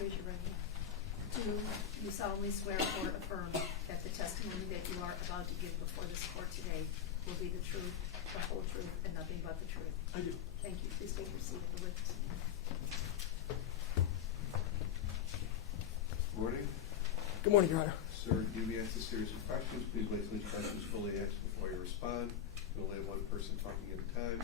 raise your right hand. Do you solemnly swear or affirm that the testimony that you are about to give before this court today will be the truth, the whole truth, and nothing but the truth? I do. Thank you. Please take your seat at the witness stand. Morning. Good morning, Your Honor. Sir, you may ask a series of questions. Please wait till each question is fully answered before you respond. You'll only have one person talking at a time.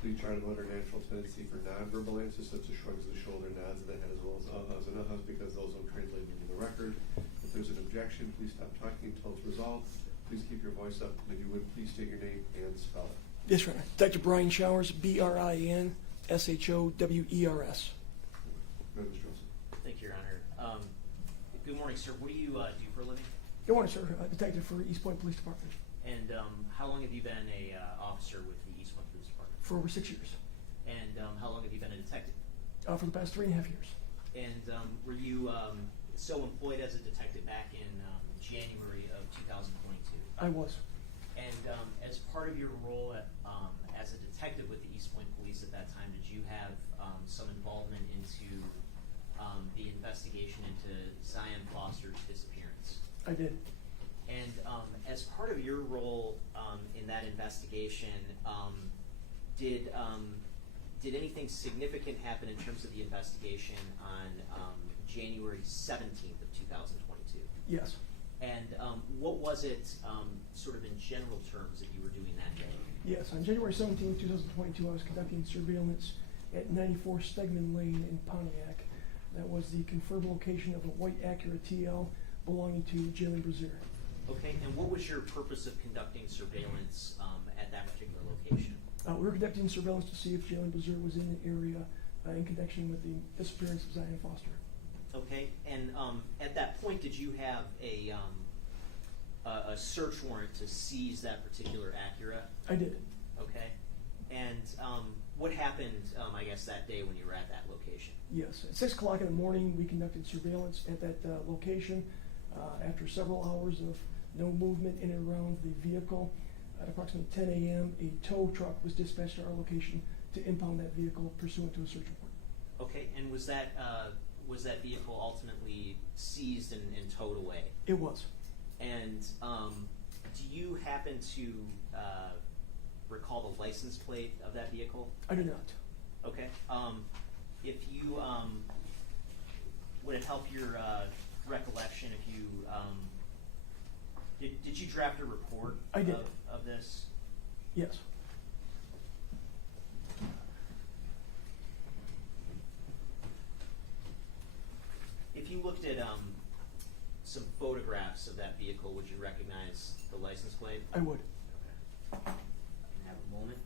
Please try to note our natural tendency for nonverbal answers such as shrugs of the shoulder, nods of the head, as well as uhs and ahs, because those don't translate into the record. If there's an objection, please stop talking until it's resolved. Please keep your voice up. If you would, please state your name and spell it. Yes, Your Honor. Dr. Brian Showers, BRIN SHOWERS. Go ahead, Mr. Olson. Thank you, Your Honor. Good morning, sir. What do you do for a living? Good morning, sir. Detective for Eastpointe Police Department. And how long have you been a officer with the Eastpointe Police Department? For over 6 years. And how long have you been a detective? For the past 3.5 years. And were you so employed as a detective back in January of 2022? I was. And as part of your role as a detective with the Eastpointe Police at that time, did you have some involvement into the investigation into Zion Foster's disappearance? I did. And as part of your role in that investigation, did anything significant happen in terms of the investigation on January 17th of 2022? Yes. And what was it, sort of in general terms, that you were doing that day? Yes. On January 17, 2022, I was conducting surveillance at 94 Stegman Lane in Pontiac. That was the confirmed location of a white Acura TL belonging to Jaylin Brazier. Okay, and what was your purpose of conducting surveillance at that particular location? We were conducting surveillance to see if Jaylin Brazier was in the area in connection with the disappearance of Zion Foster. Okay, and at that point, did you have a search warrant to seize that particular Acura? I did. Okay, and what happened, I guess, that day when you were at that location? Yes. At 6 o'clock in the morning, we conducted surveillance at that location. After several hours of no movement in and around the vehicle, at approximately 10 a.m., a tow truck was dispatched to our location to impound that vehicle pursuant to a search warrant. Okay, and was that vehicle ultimately seized and towed away? It was. And do you happen to recall the license plate of that vehicle? I do not. Okay. If you would it help your recollection if you did you draft a report? I did. Of this? Yes. If you looked at some photographs of that vehicle, would you recognize the license plate? I would. Okay. Have a moment.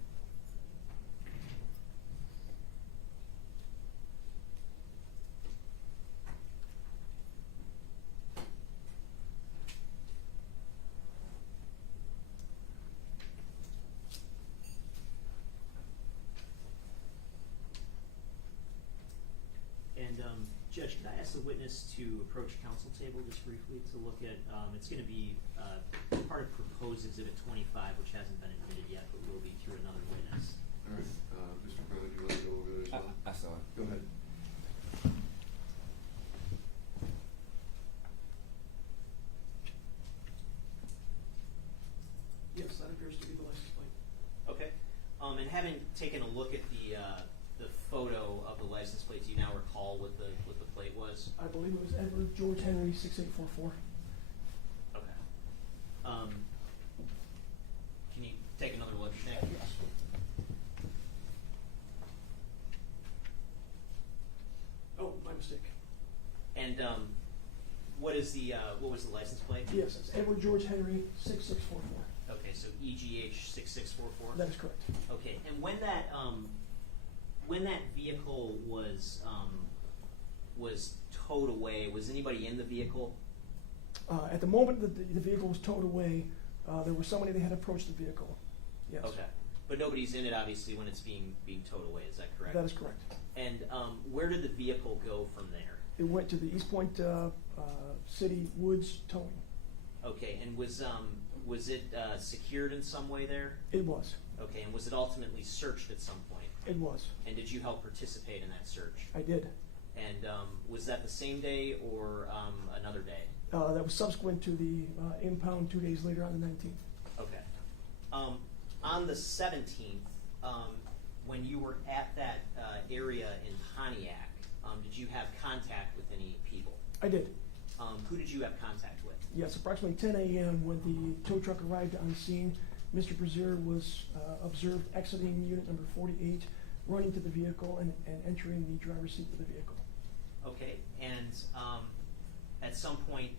And Judge, could I ask the witness to approach counsel table just briefly to look at, it's going to be part of proposed exhibit 25, which hasn't been admitted yet, but will be through another witness. All right, Mr. Cronin, do you want to go over there as well? I saw it. Go ahead. Yes, that appears to be the license plate. Okay. And having taken a look at the photo of the license plate, do you now recall what the plate was? I believe it was Edward George Henry 6844. Okay. Can you take another look, Nick? Yes. Oh, my mistake. And what was the license plate? Yes, it's Edward George Henry 6644. Okay, so EGH 6644. That is correct. Okay, and when that vehicle was towed away, was anybody in the vehicle? At the moment that the vehicle was towed away, there was somebody that had approached the vehicle. Yes. Okay, but nobody's in it obviously when it's being towed away. Is that correct? That is correct. And where did the vehicle go from there? It went to the Eastpointe City Woods Towing. Okay, and was it secured in some way there? It was. Okay, and was it ultimately searched at some point? It was. And did you help participate in that search? I did. And Was that the same day or another day? That was subsequent to the impound 2 days later on the 19th. Okay. On the 17th, when you were at that area in Pontiac, did you have contact with any people? I did. Who did you have contact with? Yes, approximately 10 a.m. when the tow truck arrived on scene, Mr. Brazier was observed exiting unit number 48, running to the vehicle and entering the driver's seat of the vehicle. Okay, and at some point,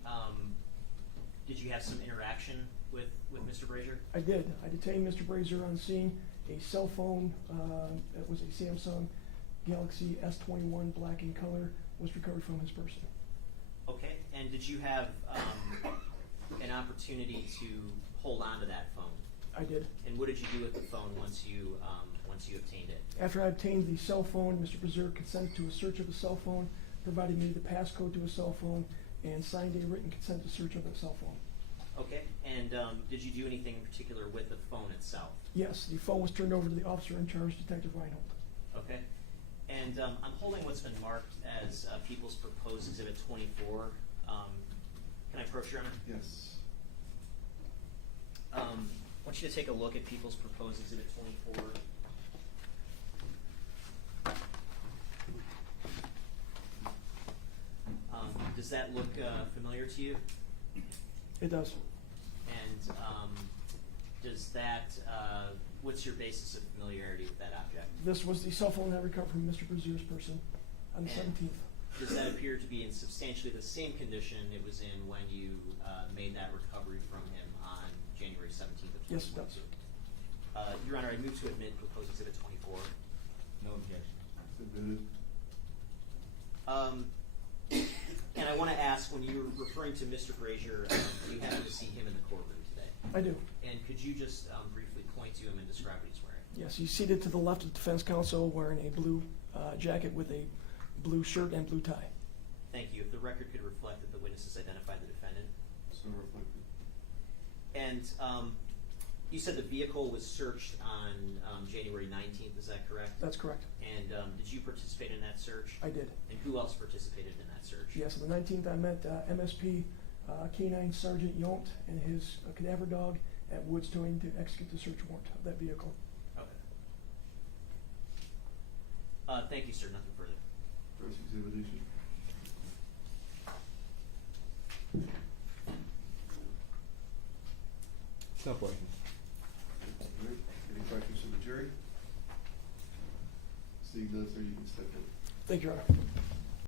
did you have some interaction with Mr. Brazier? I did. I detained Mr. Brazier on scene. A cell phone, that was a Samsung Galaxy S21 black in color, was recovered from his person. Okay, and did you have an opportunity to hold on to that phone? I did. And what did you do with the phone once you obtained it? After I obtained the cell phone, Mr. Brazier consented to a search of the cell phone, provided me the passcode to a cell phone, and signed a written consent to search of the cell phone. Okay, and did you do anything in particular with the phone itself? Yes, the phone was turned over to the officer in charge, Detective Reinhold. Okay, and I'm holding what's been marked as People's Proposed Exhibit 24. Can I approach, Your Honor? Yes. I want you to take a look at People's Proposed Exhibit 24. Does that look familiar to you? It does. And does that, what's your basis of familiarity with that object? This was the cell phone I recovered from Mr. Brazier's person on the And 17th. does that appear to be in substantially the same condition it was in when you made that recovery from him on January 17th of 2022? Yes, it does. Your Honor, I move to admit Proposed Exhibit 24. No objection. Submitted. And I want to ask, when you were referring to Mr. Brazier, do you happen to see him in the courtroom today? I do. And could you just briefly point to him and describe what he's wearing? Yes, he's seated to the left of the defense counsel wearing a blue jacket with a blue shirt and blue tie. Thank you. If the record could reflect that the witnesses identified the defendant. So reflected. And you said the vehicle was searched on January 19th, is that correct? That's correct. And did you participate in that search? I did. And who else participated in that search? Yes, on the 19th I met MSP K9 Sergeant Yount and his cadaver dog at Woods Towing to execute the search warrant of that vehicle. Okay. Thank you, sir. Nothing further. First examination. No questions. All right. Any questions from the jury? Seeing none, sir, you can step in. Thank you, Your Honor.